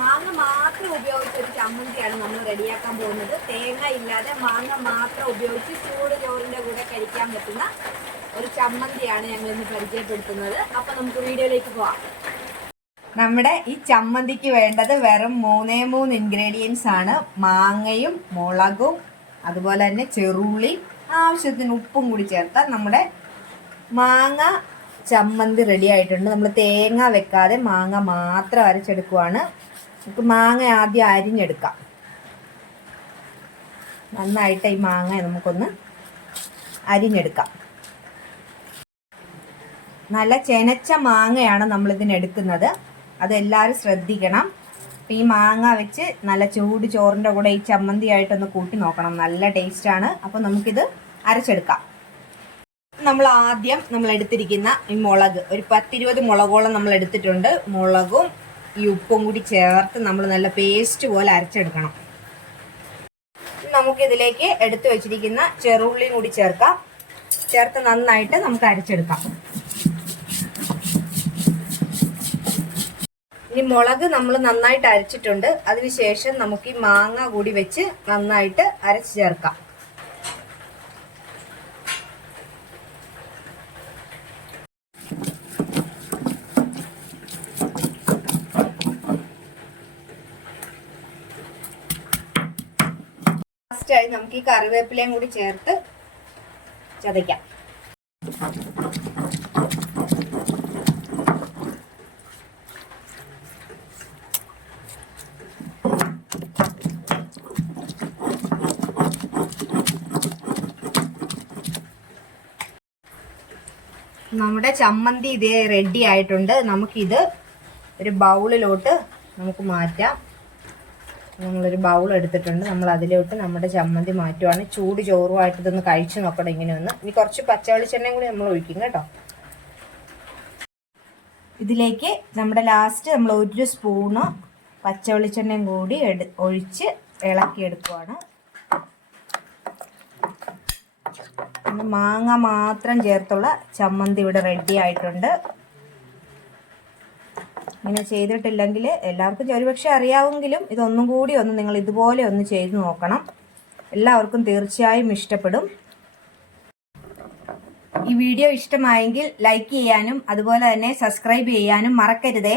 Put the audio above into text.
മാങ്ങ മാത്രം ഉപയോഗിച്ച് ഒരു ചമ്മന്തിയാണ് നമ്മൾ റെഡിയാക്കാൻ പോകുന്നത്. തേങ്ങ ഇല്ലാതെ മാങ്ങ മാത്രം ഉപയോഗിച്ച് ചൂട് ചോറിന്റെ കൂടെ കഴിക്കാൻ പറ്റുന്ന ഒരു ചമ്മന്തിയാണ് ഞങ്ങൾ ഇന്ന് പരിചയപ്പെടുത്തുന്നത്. അപ്പൊ നമുക്ക് വീഡിയോയിലേക്ക് പോവാം. നമ്മുടെ ഈ ചമ്മന്തിക്ക് വേണ്ടത് വെറും മൂന്നേ മൂന്ന് ഇൻഗ്രീഡിയൻസ് ആണ്. മാങ്ങയും മുളകും അതുപോലെ തന്നെ ചെറുള്ളി ആവശ്യത്തിന് ഉപ്പും കൂടി ചേർത്താൽ നമ്മുടെ മാങ്ങ ചമ്മന്തി റെഡി ആയിട്ടുണ്ട്. നമ്മൾ തേങ്ങ വെക്കാതെ മാങ്ങ മാത്രം അരച്ചെടുക്കുവാണ്. നമുക്ക് മാങ്ങ ആദ്യം അരിഞ്ഞെടുക്കാം. നന്നായിട്ട് ഈ മാങ്ങ നമുക്കൊന്ന് അരിഞ്ഞെടുക്കാം. നല്ല ചെനച്ച മാങ്ങയാണ് എടുക്കുന്നത്. അതെല്ലാവരും ശ്രദ്ധിക്കണം. അപ്പം ഈ മാങ്ങ വെച്ച് നല്ല ചൂട് ചോറിന്റെ കൂടെ ഈ ചമ്മന്തി ആയിട്ടൊന്ന് കൂട്ടി നോക്കണം. നല്ല ടേസ്റ്റാണ് അപ്പം നമുക്കിത് അരച്ചെടുക്കാം. നമ്മൾ ആദ്യം നമ്മൾ എടുത്തിരിക്കുന്ന ഈ മുളക് ഒരു പത്തിരുപത് മുളകോളം നമ്മൾ എടുത്തിട്ടുണ്ട് മുളകും ഈ ഉപ്പും കൂടി ചേർത്ത് നമ്മൾ നല്ല പേസ്റ്റ് പോലെ അരച്ചെടുക്കണം. നമുക്കിതിലേക്ക് എടുത്തു വെച്ചിരിക്കുന്ന ചെറുള്ളിയും കൂടി ചേർക്കാം. ചേർത്ത് നന്നായിട്ട് നമുക്ക് അരച്ചെടുക്കാം. ഇനി മുളക് നമ്മൾ നന്നായിട്ട് അരച്ചിട്ടുണ്ട്. അതിനുശേഷം നമുക്ക് ഈ മാങ്ങ കൂടി വെച്ച് നന്നായിട്ട് അരച്ച് ചേർക്കാം. ലാസ്റ്റായി നമുക്ക് ഈ കറിവേപ്പിലയും കൂടി ചേർത്ത് ചതയ്ക്കാം. നമ്മുടെ ചമ്മന്തി ഇതേ റെഡി ആയിട്ടുണ്ട്. നമുക്കിത് ഒരു ബൗളിലോട്ട് നമുക്ക് മാറ്റാം. നമ്മളൊരു ബൗൾ എടുത്തിട്ടുണ്ട്. നമ്മൾ അതിലോട്ട് നമ്മുടെ ചമ്മന്തി മാറ്റുവാണ്. ചൂട് ചോറുമായിട്ട് ഇതൊന്ന് കഴിച്ചു നോക്കണം ഇങ്ങനെ ഒന്ന് ഇനി കുറച്ച് പച്ച വെളിച്ചെണ്ണയും കൂടി നമ്മൾ ഒഴിക്കും കേട്ടോ. ഇതിലേക്ക് നമ്മുടെ ലാസ്റ്റ് നമ്മൾ ഒരു സ്പൂണ് പച്ച വെളിച്ചെണ്ണയും കൂടി എടു ഒഴിച്ച് ഇളക്കിയെടുക്കുവാണ്. മാങ്ങ മാത്രം ചേർത്തുള്ള ചമ്മന്തി ഇവിടെ റെഡി ആയിട്ടുണ്ട്. ഇങ്ങനെ ചെയ്തിട്ടില്ലെങ്കിൽ എല്ലാവർക്കും ഒരുപക്ഷെ അറിയാമെങ്കിലും ഇതൊന്നും കൂടി ഒന്ന് നിങ്ങൾ ഇതുപോലെ ഒന്ന് ചെയ്ത് നോക്കണം. എല്ലാവർക്കും തീർച്ചയായും ഇഷ്ടപ്പെടും. ഈ വീഡിയോ ഇഷ്ടമായെങ്കിൽ ലൈക്ക് ചെയ്യാനും അതുപോലെ തന്നെ സബ്സ്ക്രൈബ് ചെയ്യാനും മറക്കരുതേ.